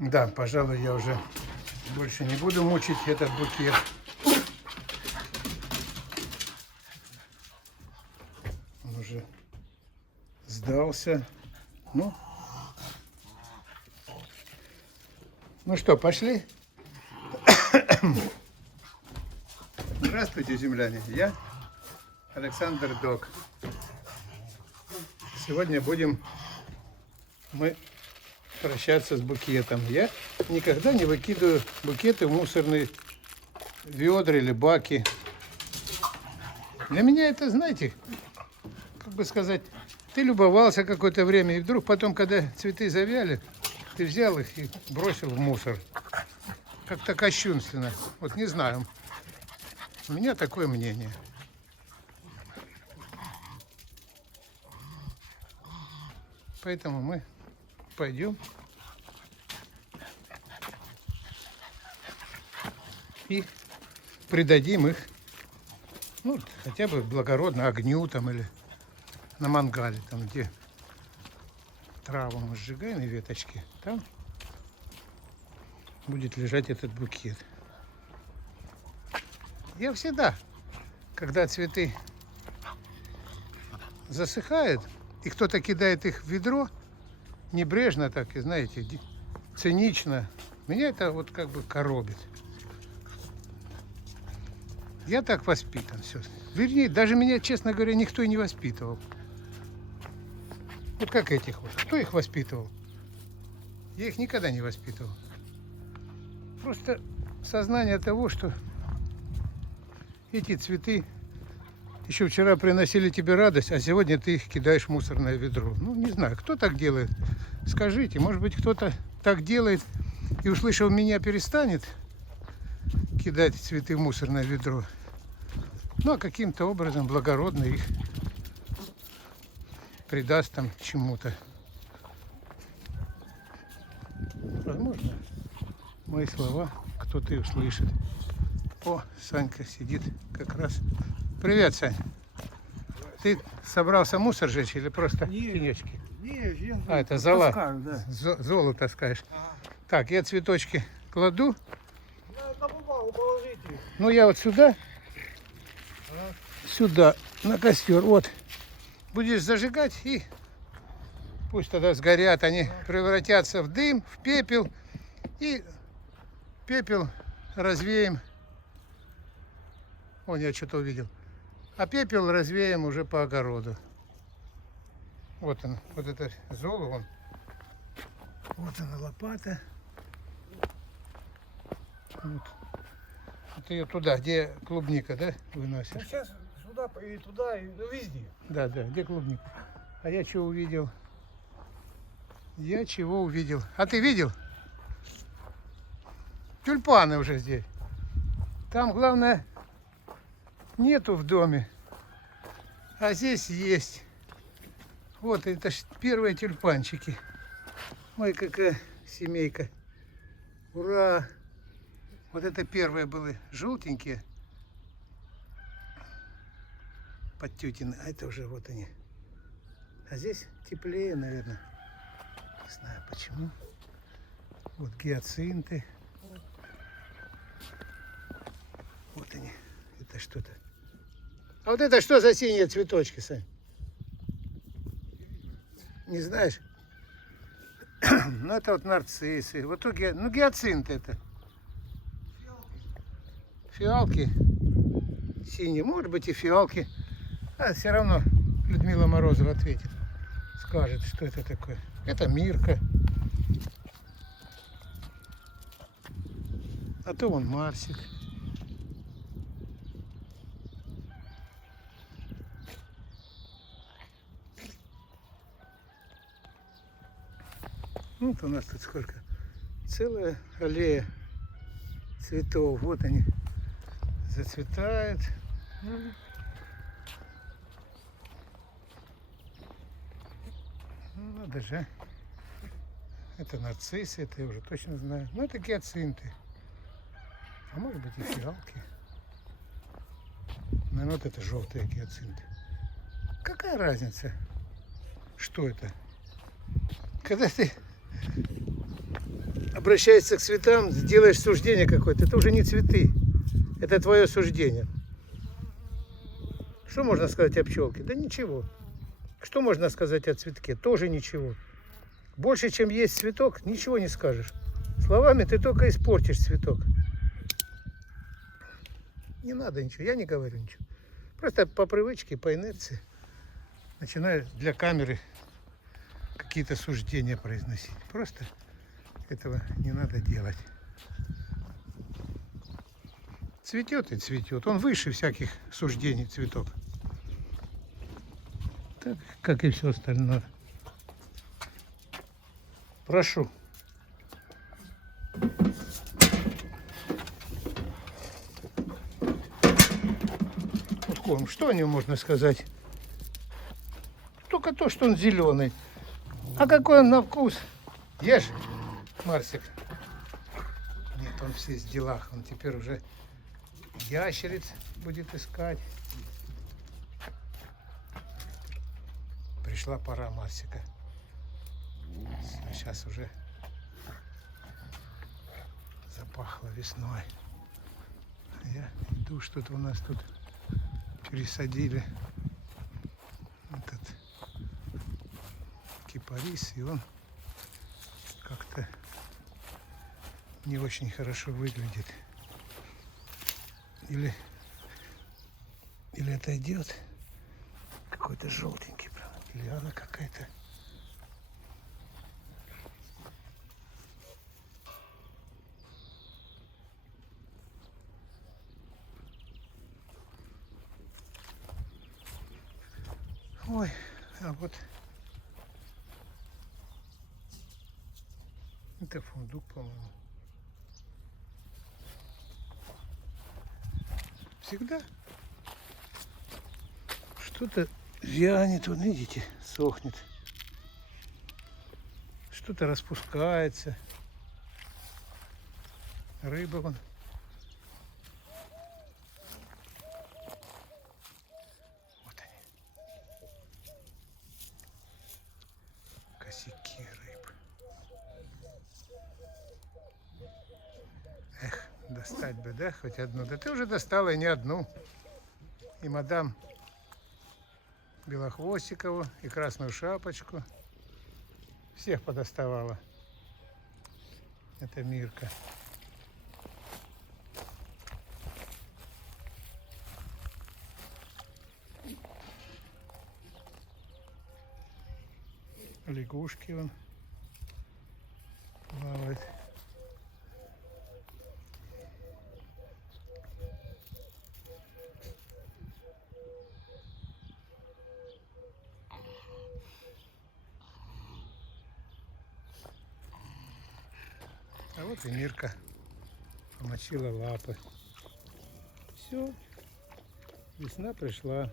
Да, пожалуй, я уже больше не буду мучить этот букет. Он уже сдался. Ну что, пошли? Здравствуйте, земляне. Я Александр Док. Сегодня будем мы прощаться с букетом. Я никогда не выкидываю букеты в мусорные ведра или баки. Для меня это, знаете, как бы сказать, ты любовался какое-то время, и вдруг потом, когда цветы завяли, ты взял их и бросил в мусор. Как-то кощунственно. Вот не знаю. У меня такое мнение. Поэтому мы пойдем и придадим их, ну, хотя бы благородно огню там или на мангале, там, где траву мы сжигаем и веточки, там будет лежать этот букет. Я всегда, когда цветы засыхают, и кто-то кидает их в ведро, небрежно так, и знаете, цинично, меня это вот как бы коробит. Я так воспитан, все. Вернее, даже меня, честно говоря, никто и не воспитывал. Вот как этих вот. Кто их воспитывал? Я их никогда не воспитывал. Просто сознание того, что эти цветы еще вчера приносили тебе радость, а сегодня ты их кидаешь в мусорное ведро. Ну, не знаю, кто так делает. Скажите, может быть, кто-то так делает и, услышав меня, перестанет кидать цветы в мусорное ведро. Ну, а каким-то образом благородно их придаст там чему-то. Возможно, мои слова кто-то и услышит. О, Санька сидит как раз. Привет, Сань. Ты собрался мусор жечь или просто пенечки? Не, это зола. таскаю, да. Золу таскаешь. Так, я цветочки кладу. На бумагу положите. Ну, я вот сюда, сюда, на костер. Вот. Будешь зажигать, и пусть тогда сгорят. Они превратятся в дым, в пепел. И пепел развеем. Вон, я что-то увидел. А пепел развеем уже по огороду. Вот он, вот это золо, вон. Вот она лопата. Вот. Это ее туда, где клубника, да, выносишь? Ну, сейчас сюда и туда, и везде. Да, где клубника? А я что увидел? Я чего увидел? А ты видел? Тюльпаны уже здесь. Там, главное, нету в доме. А здесь есть. Вот это ж первые тюльпанчики. Ой, какая семейка. Ура! Вот это первые были желтенькие. Подтютины. А это уже вот они. А здесь теплее, наверное. Не знаю почему. Вот гиацинты. Вот они. Это что-то. А вот это что за синие цветочки, Сань? Не знаешь? Ну, это вот нарциссы. Вот тут гиацинты это. Фиалки синие. Может быть и фиалки. А все равно Людмила Морозова ответит. Скажет, что это такое. Это Мирка. А то вон Марсик. Вот у нас тут сколько. Целая аллея цветов. Вот они зацветают. Ну, даже это нарциссы, это я уже точно знаю. Ну, это гиацинты. А может быть и фиалки. Наверное, вот это желтые гиацинты. Какая разница, что это? Когда ты обращаешься к цветам, сделаешь суждение какое-то, это уже не цветы. Это твое суждение. Что можно сказать о пчелке? Да ничего. Что можно сказать о цветке? Тоже ничего. Больше, чем есть цветок, ничего не скажешь. Словами ты только испортишь цветок. Не надо ничего, я не говорю ничего. Просто по привычке, по инерции начинаю для камеры какие-то суждения произносить. Просто этого не надо делать. Цветет и цветет. Он выше всяких суждений цветок. Так, как и все остальное. Прошу. Что о нем можно сказать? Только то, что он зеленый. А какой он на вкус? Ешь, Марсик. Нет, он в всех делах. Он теперь уже ящериц будет искать. Пришла пора Марсика. Сейчас уже запахло весной. Я иду, что-то у нас тут пересадили этот кипарис, и он как-то не очень хорошо выглядит. Или это идет какой-то желтенький, правда? Или она какая-то. Ой, а вот это фундук, по-моему. Всегда что-то вянет, вон, видите, сохнет. Что-то распускается. Рыба вон. Косяки рыб. Эх, достать бы, да, хоть одну. Да ты уже достала и не одну. И мадам Белохвостикову, и Красную Шапочку. Всех подоставала. Это Мирка. Лягушки вон плавают. А вот и Мирка помочила лапы. Все, весна пришла.